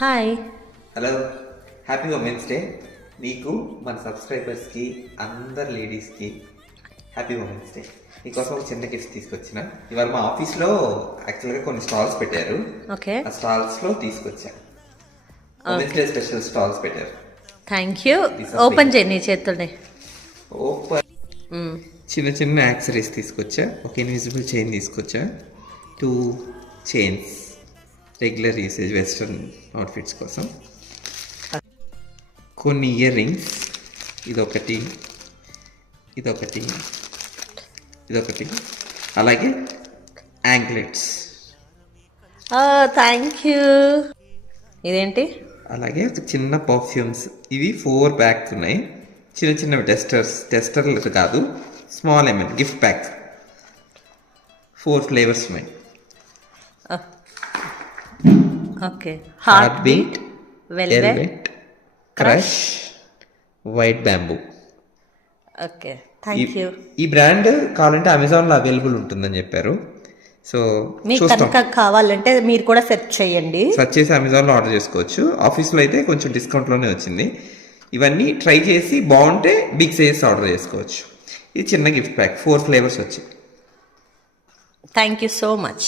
Hi. Hello, happy women's day. నీకు మన సబ్స్క్రైబర్స్కి అందరు లేడీస్కి హ్యాపీ ఉమెన్స్ డే. నీకోసం ఒక చిన్న గిఫ్ట్ తీసుకొచ్చిన. ఇవాళ మా ఆఫీస్లో యాక్చువల్గా కొన్ని స్టాల్స్ పెట్టారు. ఓకే. ఆ స్టాల్స్లో తీసుకొచ్చా. ఉమెన్స్ డే స్పెషల్ స్టాల్స్ పెట్టారు. Thank you. ఓపెన్ చేయి నీ చేతుల్ని. ఓపెన్. చిన్న చిన్న యాక్సరీస్ తీసుకొచ్చా. ఒక ఇన్విజిబుల్ చైన్ తీసుకొచ్చా. 2 chains regular usage western outfits కోసం. కొన్ని ఇయర్ రింగ్స్, ఇదొకటి, అలాగే యాంక్లెట్స్. Thank you. ఇదేంటి? అలాగే ఒక చిన్న పర్ఫ్యూమ్స్. ఇవి 4 ప్యాక్స్ ఉన్నాయి. చిన్న చిన్నవి టెస్టర్లు కాదు, స్మాల్ గిఫ్ట్ ప్యాక్. 4 ఫ్లేవర్స్ ఉన్నాయి. Okay. Heart beat, velvet, crush, white bamboo. Okay, thank you. ఈ బ్రాండ్ కావాలంటే అమెజాన్లో అవైలబుల్ ఉంటుందని చెప్పారు. సో మీకు కనుక కావాలంటే మీరు కూడా సెర్చ్ చేయండి. సెర్చ్ చేసి అమెజాన్లో ఆర్డర్ చేసుకోవచ్చు. ఆఫీస్లో అయితే కొంచెం డిస్కౌంట్లోనే వచ్చింది. ఇవన్నీ ట్రై చేసి బాగుంటే బిగ్ సైజ్ ఆర్డర్ చేసుకోవచ్చు. ఇది చిన్న గిఫ్ట్ ప్యాక్, 4 ఫ్లేవర్స్ వచ్చాయి. Thank you so much.